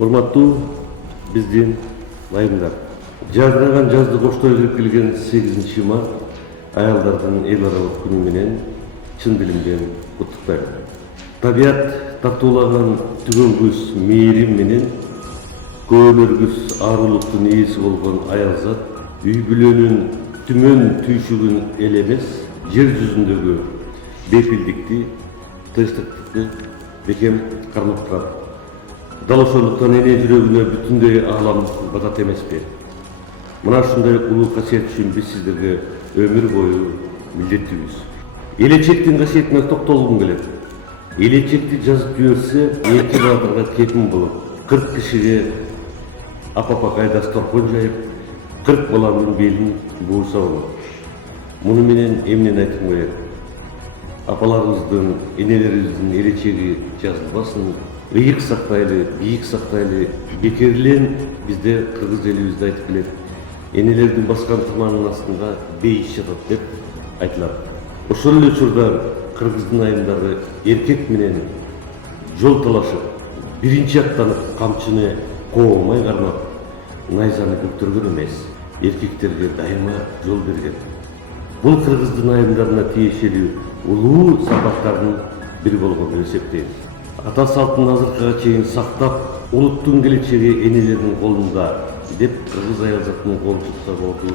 Урматтуу биздин айымдар. Жаздырган жазды коштой кирип келген 8 март аялдардын эл аралык күнү менен чын дилимден куттуктайм. Табият тартуулаган түгөн күз мээрим менен көөнөр күз арулуктун ээси болгон аялзат үй бүлөнүн түмөн түйшүгүн эле эмес, жер жүзүндөгү бепилдикти, тынчтыктыкты бекем кармап турат. Дал ошондуктан эне жүрөгүнө бүтүндөй аалам батат эмеспи? Мына ушундай улуу касиет үчүн биз сиздерге өмүр бою милдеттүүбүз. Элечектин касиетине токтолгум келет. Элечекти жазып жиберсе, 2 баатырга кепин болуп, 40 кишиге апа-пакай дасторкон жайып, 40 баланын белин буурса болот. Муну менен эмнени айткым келет? Апаларыбыздын, энелерибиздин элечеги жазылбасын, ыйык сактайлы, бийик сактайлы, бекерлен бизде кыргыз элибизде айтып келет. Энелердин баскан тыманынын астында бейиш жатат деп айтылат. Ошол эле учурда кыргыздын айымдары эркек менен жол талашып, биринчи аттанып камчыны коомай кармап, найзаны көктөргөн эмес, эркектерге дайыма жол берген. Бул кыргыздын айымдарына тиешелүү улуу сапаттардын бири болгон деп эсептейм. Ата салтын азыркыга чейин сактап, улуттун келечеги энелердин колунда деп кыргыз аялзатынын коомчулукта болду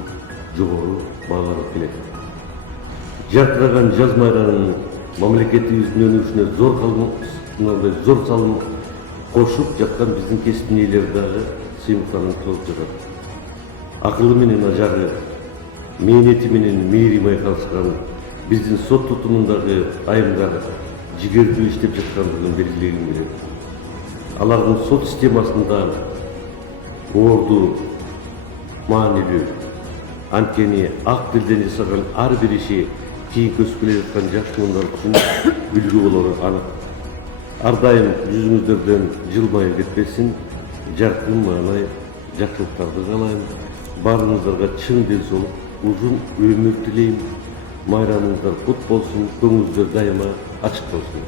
жогору бааланып келет. Жаркыраган жаз майранын мамлекетибиздин өнүгүшүнө зор салым кошуп жаткан биздин кесиптин ээлери дагы сыймыктарын толуп жатат. Акылы менен ажары, мээнети менен мээрим айкалышкан биздин сот тутумундагы айымдар жигердүү иштеп жаткандыгын белгилегим келет. Алардын сот системасында орду маанилүү, анткени ак тилден жасаган ар бир иши кийинки өсүп келе жаткан жаш муундар үчүн үлгү болору анык. Ар дайым жүзүңүздөрдөн жылмайып кетпесин, жаркын маанай жакшылыктарды каалайм. Баарыңыздарга чың ден соолук, узун өмүр тилейм. Майрамыңыздар кут болсун, көңүлүңүздөр дайыма ачык болсун.